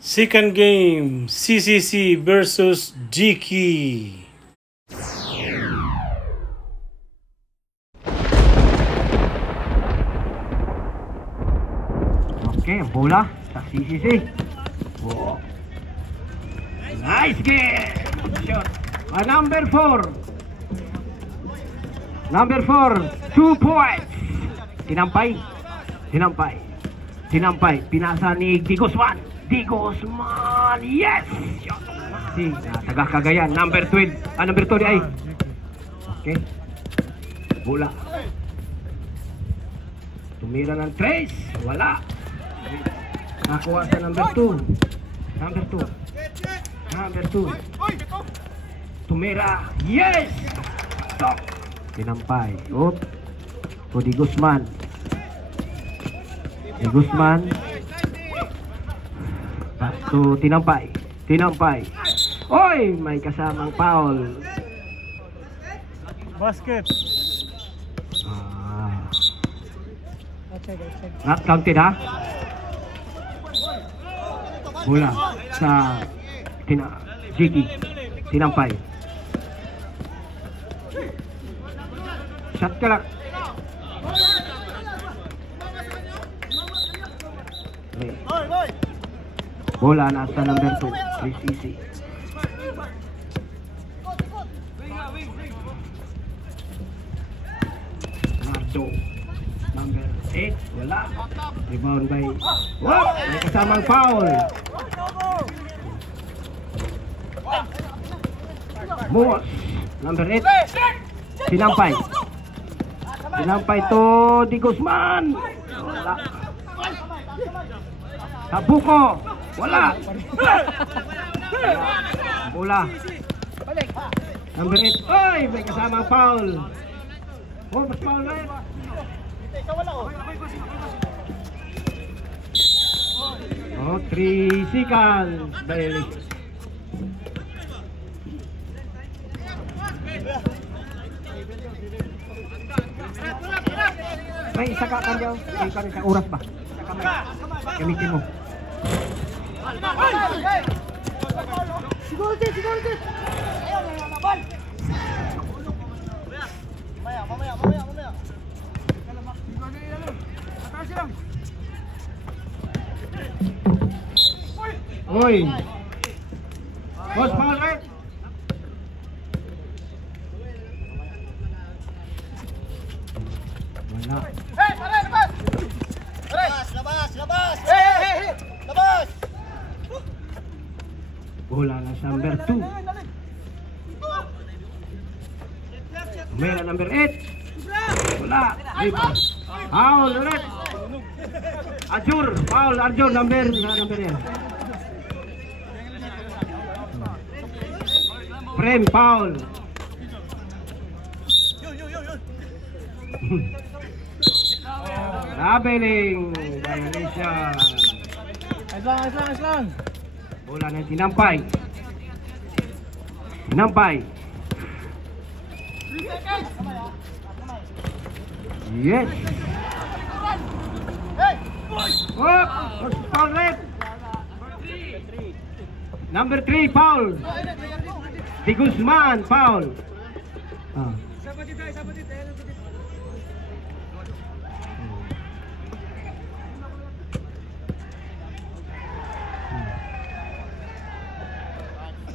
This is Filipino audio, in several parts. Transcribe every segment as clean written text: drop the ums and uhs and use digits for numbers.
Second game, CCC versus Jiki. Okay, bola sa CCC. Oh. Nice game! Shot. Number 4. Number 4, 2 points. Tinampay. Pinasa ni Di Guzman. Yes! Si taga Cagayan, number 12. Number 2 ay. Okay. Bola. Tumira ng trace. Wala. Nakuha sa number 2. Number 2. Tumira. Yes! Stop. Tinampay. Oop. O Di Guzman. Pasto, tinampay. Oy, may kasamang foul. Basket. Not counted, ha? Bola sa Jiki. Tinampay. Shot ka lang. Bola nasa number 2. Please easy. Nardo. Number 8. Wala. Rebound by. Wow! May kasamang foul. Moos. Number 8. Tinampay to Di Guzman. Wala. Tabuko. Wala. Bola. Number 8. Oy, may kasamang foul. Oh, mas foul na yun. Oh, 3 seconds. Bailey. May isa ka kanyaw. May ka rin sa oras ba? Isa ka may. Gamitin mo. Siguro. Mamaya. Oy. Boss foul right. Wala. Hey, labas! Labas! Hey! Labas! Bola na sa number 2. Mera number 8. Wala. Foul ulit. Arjur number yan. Frame foul. Labeling violation. Aslang. Bola na tinampay. Yes. Oh, foul red. Number 3 foul. Di Guzman foul.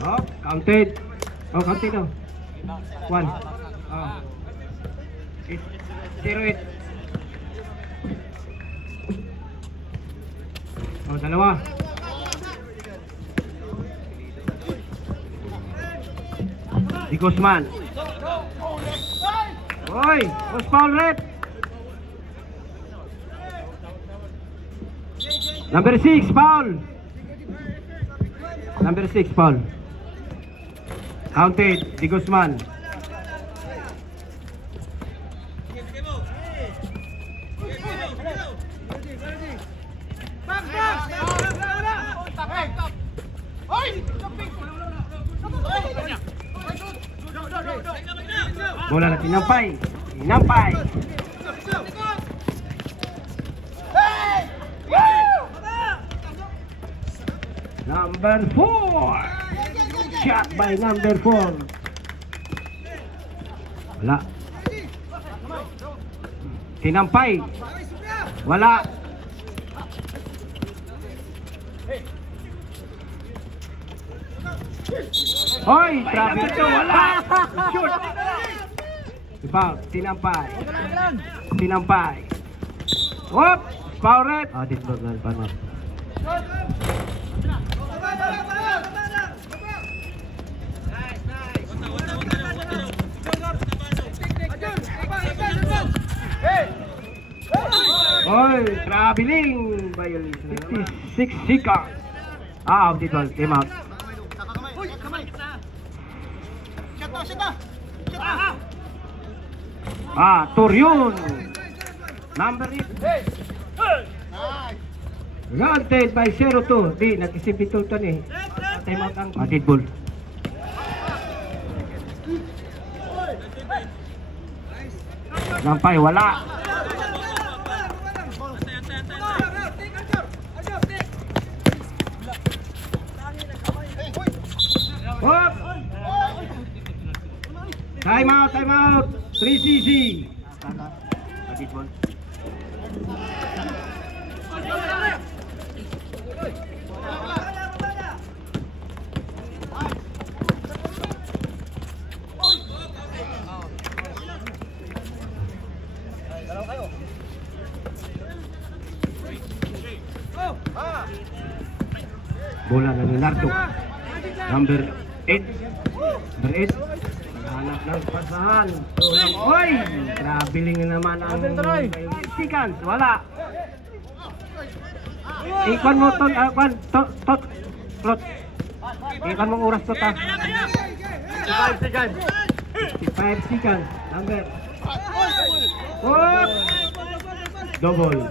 Oh, counted. Counted daw. 1. 0-8. Oh, dalawa. Di Guzman. Oy, was foul red. Number 6 foul. Counted, Di Guzman. Bola na tinampay. Number 4. Shot by number 4. Wala. Tinampay. Wala. Hoy, grabe ito. Wala. Shoot. Diba, tinampay. Tinampay. Whoop! Powered. Oh, dito ba paano? Hoy, traveling violation. 56 seconds. Out dito, time out. Torion. Number 8. Granted by 0-2. Di, nag-isip ito eh. Time out ang Deadpool. Lampay, wala. Hop! Time out, time out. 3cc. Deadpool. Bola ng Leonardo. Number 8. Number 8. Hanap ng pasahan. Oy! Traveling na naman ang seconds. Wala. Ikon mo to. Ikon mong oras to ta. 5 seconds. 55 seconds. Number. Whoop! Double.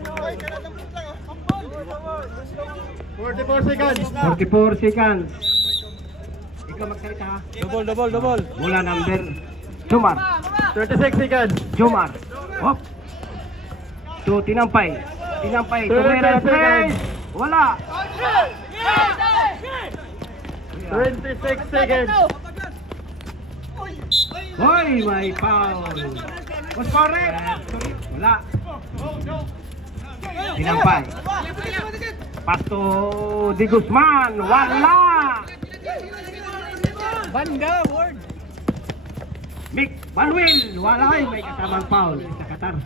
44 seconds. 44 seconds. Ikaw magsalita ha. Double. Bola number Jomar. 36 seconds. Jomar. Hop. To tinampay. Tumira 3. Wala. 26 seconds. Hoy, may foul. Was correct. Wala. Tinampay. Pasto Di Guzman. Wala. Banda, word. Mick Manuel. Wala. May kasamang foul sa Qatar.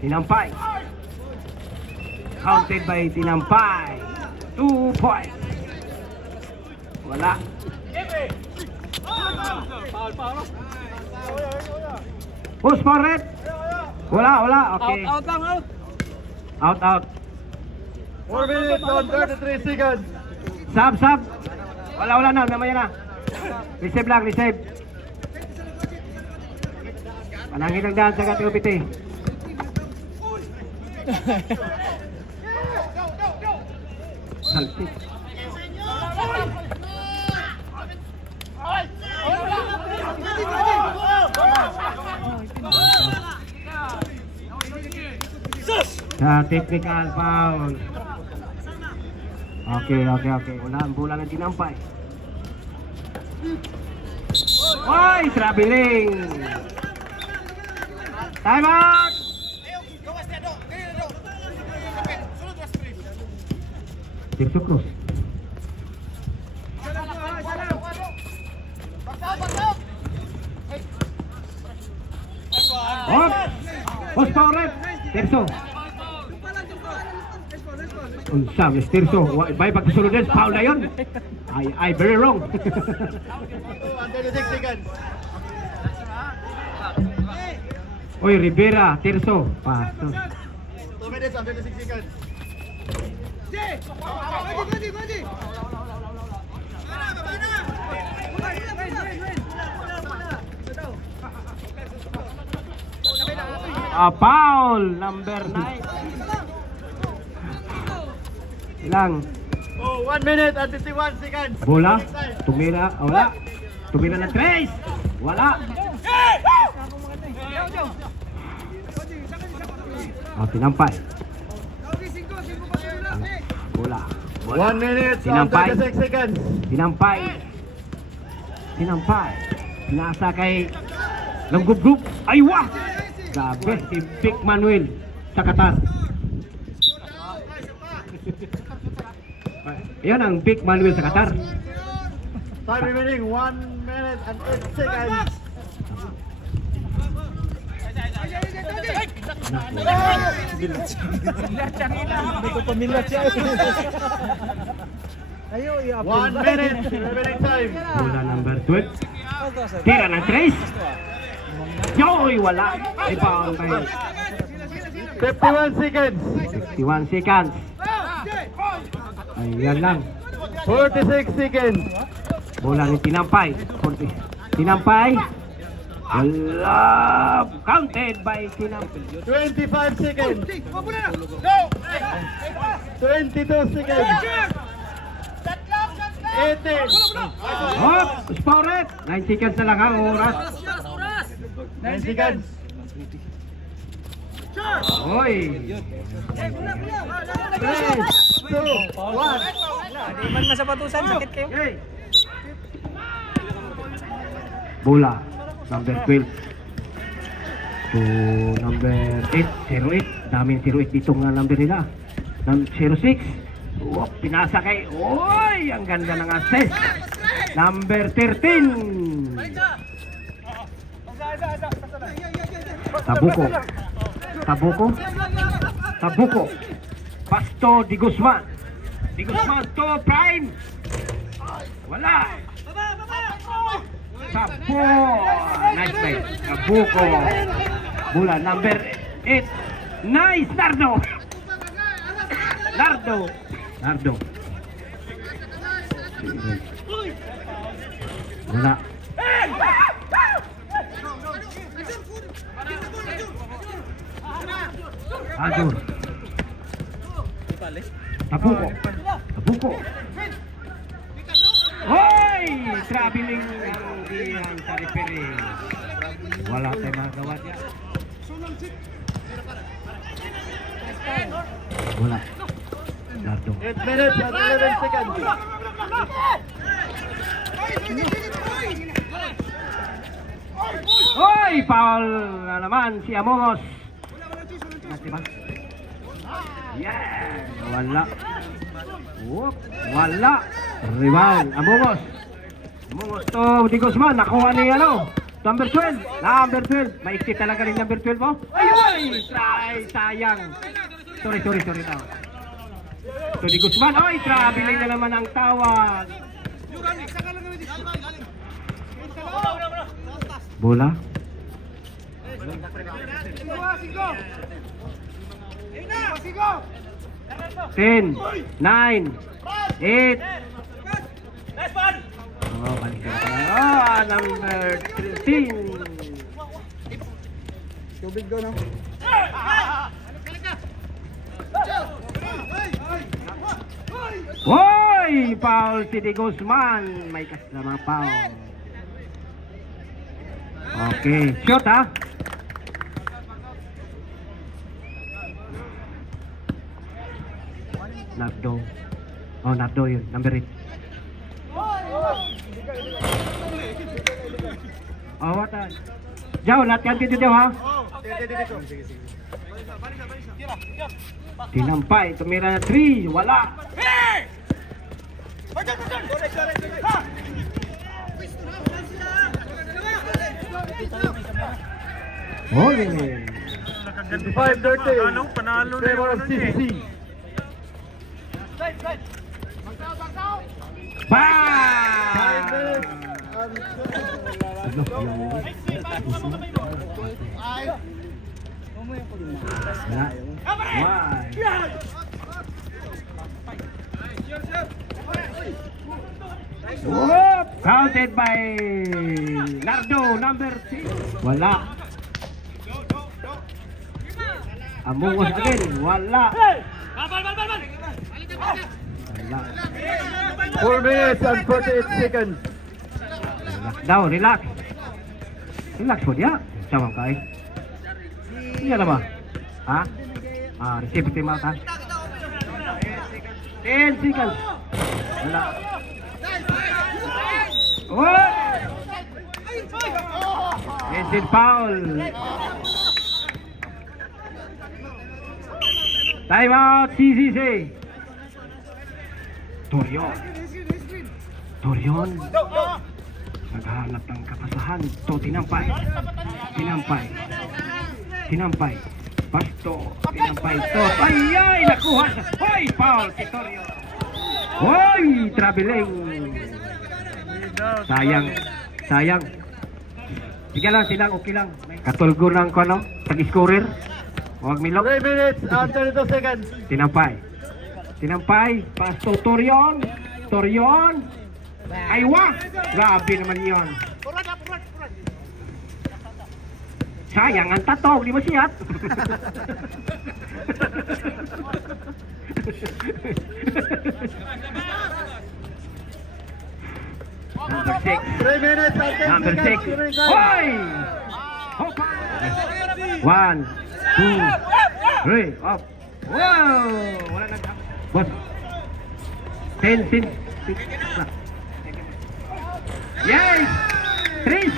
Tinampay. Counted by Tinampay. 2 points. Wala. Who's for red? Wala. Okay. Out lang, out. Out. 4 minutes on 33 seconds. Sub. Wala na. Mamaya na. Receive lang. Panangin ang daan sa Gateo Piti. Saltik. Sa technical foul. Okay. Bola na tinampay. Oy, traveling. Time out. Tirso cross. Hop. Post power red. Tirso. Unsa, Miss Tirso. Bay pagkasunod din, foul na yun. I very wrong. 26 seconds. Oy, Rivera, Tirso. Paso. 2 minutes on 26 seconds. Foul number 9. Ilang? 1 minute and 51 seconds. Bola. Tumira. Wala. Tumira na 3. Wala. Tinampay. Bola. 1 minute and Tinampay. 36 seconds. Tinampay. Pinasa kay Langgub-gub. Ay, wah! Grabe, si Vic Manuel sa Qatar. Yan ang Vic Manuel sa Qatar. Time remaining 1 minute and 8 seconds. Ayo, 1 minute remaining time. Bola number 12. Tira ng 3. Yoy, wala. Rebound tayo. 51 seconds. 61 seconds. Ayan lang. 46 seconds. Bola ni Tinampay. Tinampay. Wala. Counted by Tinampay. 25 seconds. 22 seconds. 18. Hop! Sporet! 9 seconds na lang ang oras. 9 seconds. Oy! 3, 2, 1. Di man masapatusan, sakit kayo. Bola. Number 12. To number 8. 08. Daming 08 dito nga number nila. 06. Oh, pinasa kay. Oy! Ang ganda ng assist. Number 13. Tabuko. Pasto Di Guzman. Di Guzman to prime. Wala. Tapo. Nice play. Tabuko. Bola number 8. Nice, Nardo. Wala. Adur. Tabuko. Hoy! Traveling ang diyan sa referee. Wala tayong magawa dyan. Wala. Nardo. 8 minutes and 11 seconds. Hoy! Foul na naman si Amongos. Diba? Yeah! Wala. Whoop! Wala. Rebound. Amongos to Di Guzman. Nakuha ni ano? Number 12. Number 12. Maiksi talaga rin number 12 mo. Ay! Sayang. Sorry tawag. To Di Guzman. Ay! Traveling na naman ang tawag. Bola. 10, 9, 8. Oh, balik na tayo. Number 13. Tubig ko, no? Hoy! Foul si Di Guzman. May kasama foul. Okay, shot ha. Nardo. Oh, Nardo yun. Number 8. Oh, what a... Jaw, lahat yan dito, Jaw, ha? Tinampay. Tumira na 3. Wala. Holy. 25-30. Panalo na Favor of CC. Bang! 5 minutes and Whoop! Counted by Nardo, number 6. Wala. Amongos again. Wala. Wala. 4 minutes and 48 seconds. Relax daw, relax. Relax po diya. Sama kay. Hindi na ba? Ha? Receive time out ha? 10 seconds. Wala. Oh! Exit foul. Time out CCC. Torion. Naghahanap ng kapasahan. To tinampay. Pasto. Tinampay to. Ay, nakuha siya. Hoy, foul si Torion. Hoy, traveling. Sayang. Sige lang silang, okay lang. Katulgo ng kono, tag-scorer. Huwag milok. 3 minutes and 32 seconds. Tinampay. Pasto Torion. Aywa. Grabe naman yun. Sayang ang tatog, di ba siya? Number 6. 3 minutes and 10 Number 6. seconds. Hoy! 1, 2, 3, up. Wow! Wala nang boss. 10. Yes! 3.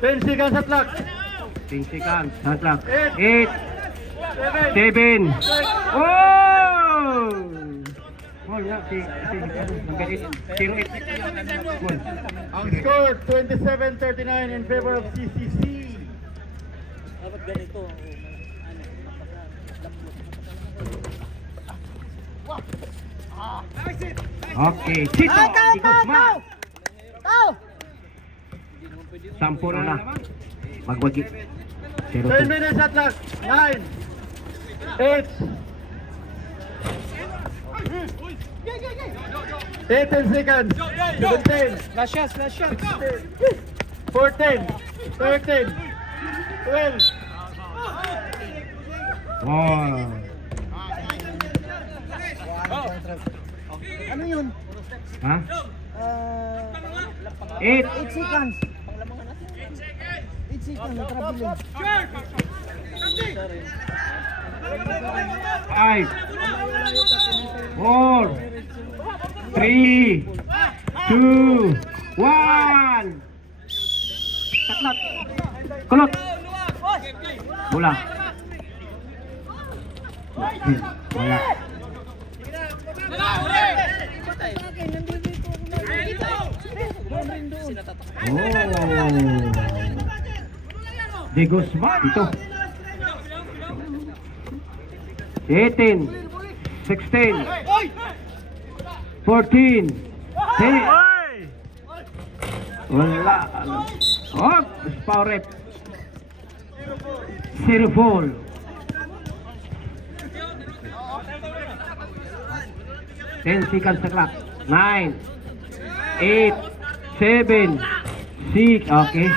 10 seconds at clock. 10 seconds. Hot 8, 7. 7. Oh! Wala si number 8. 08. Ang score 27-39 in favor of CCC. Dapat ganito. Okay, Chito. Digosma. Sampo na. Magwagi. 10 0-2. minutes at clock. 9, 8, 18 seconds. 17, Last shot. 14, 13, 12. Wow. Ano yun? Ha? 8. 8 seconds. 8 seconds, traveling. 5, 4, 3, 2, 1. Taklot. Kulot. Bola. Wala. Oh. De Guzman ito. 18, 16, 14, 10. Wala. Oh, power rep. 0 fall. 10 seconds sa clock. 9, 8, 7, 6. Okay.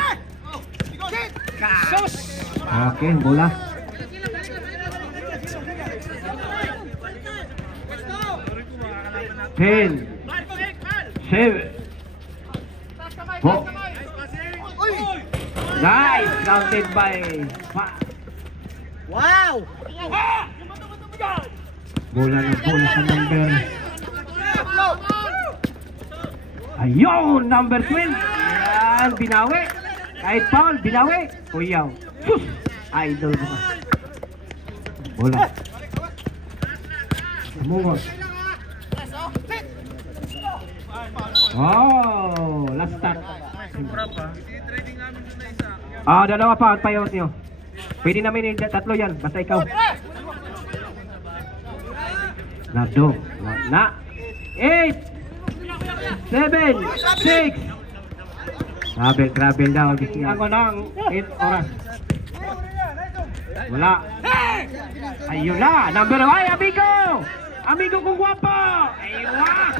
Okay, bola. Ten, 7, 4. Nice, counted by. Wow! Bola sa number. Ayun, number 12. Yan, binawi. Kahit foul, binawi. Kuyaw. Sus! Idol mo. Bola. Mungos. Oh, last start. Dalawa pa ang payout nyo. Pwede namin tatlo yan, basta ikaw. Nado. Na. 8, 7, 6. Travel daw. Ako ng 8 oras. Wala. Ayun na. Number 1, amigo. Amigo kong guwapo. Ayun na.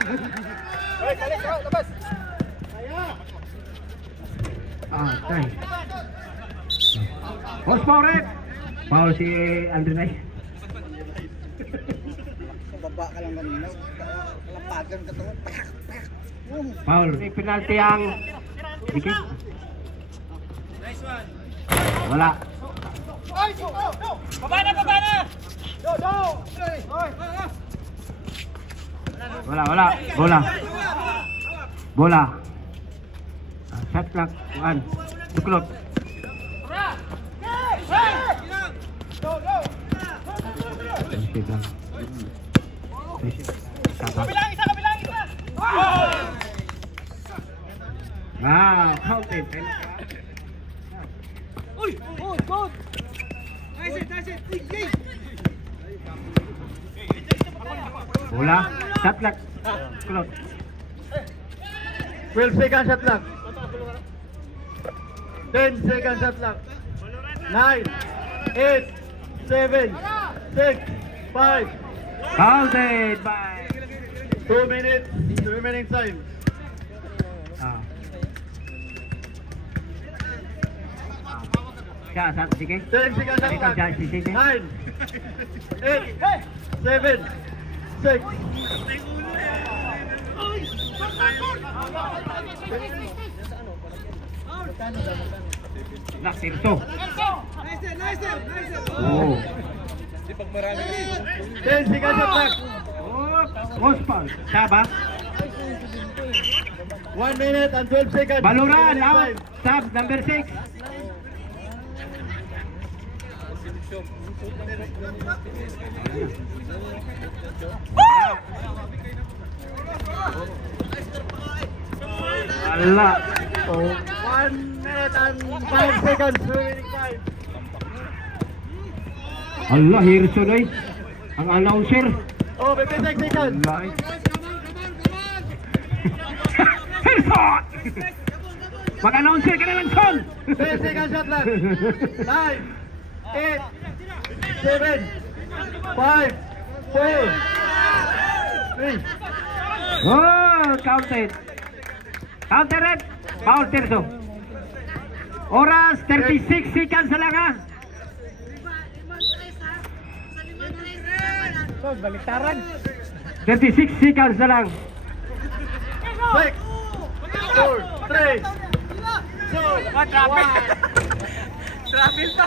Okay. Horse power rep. Paul si Andre Nay. Baba ka lang kanina. Kalapagan ka to. Paul, may penalty ang dikit. Wala. Wala. Bola. Shot clock. Tuklot. Kabilang isa. Counted. Good. Nice it. Bola. Shot clock. Tuklot. 12 seconds shot clock. 10 seconds shot clock. 9, 8, 7, 6, 5. Counted by 2 minutes remaining time. Sige. 10 seconds shot clock. 9, 8, 7, 6. Sirto. Oh. 10 seconds shot clock. Ospan. Saba. 1 minute and 12 seconds. Baluran out. Sub number 6. Allah. 1 minute and 5 seconds remaining time. Allah, Hirson ay. Ang announcer. Oh, 56 seconds. Allah. Hirson! Mag-announcer ka na lang, son! 10 seconds shot lang. 9, 8, 7, 5, 4, 3. Oh, counted. Counter red. Foul Tirso. Oras 36 seconds na lang ha. Baliktaran. 36 seconds na lang. 6, 4, 3, 2, 1. Travel to.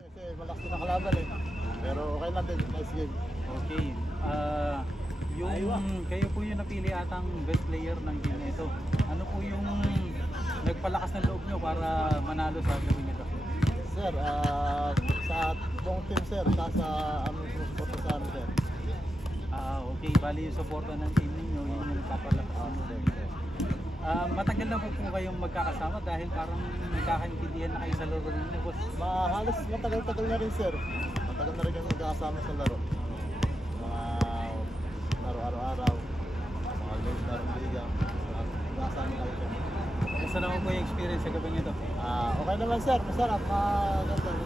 Kasi malakas din ang kalaban eh. Pero okay lang din, nice game. Okay. Kayo po yung napili atang best player ng game na ito. Ano po yung nagpalakas ng loob nyo para manalo sa gawin ito? Sir, sa buong team sir, sa aming suporta sa amin sir. Okay. Bali yung suporta ng team ninyo, yun yung nagpapalakas ng loob. Matagal na po kayong magkakasama dahil parang nagkakaintindihan na kayo sa laro ninyo, boss. Halos matagal-tagal na rin sir. Matagal na rin yung magkakasama sa laro. Mga laro araw-araw, mga late laro liga, magkakasama kayo sir. Kumusta naman po yung experience sa gabing ito? Okay naman sir, masarap, maganda.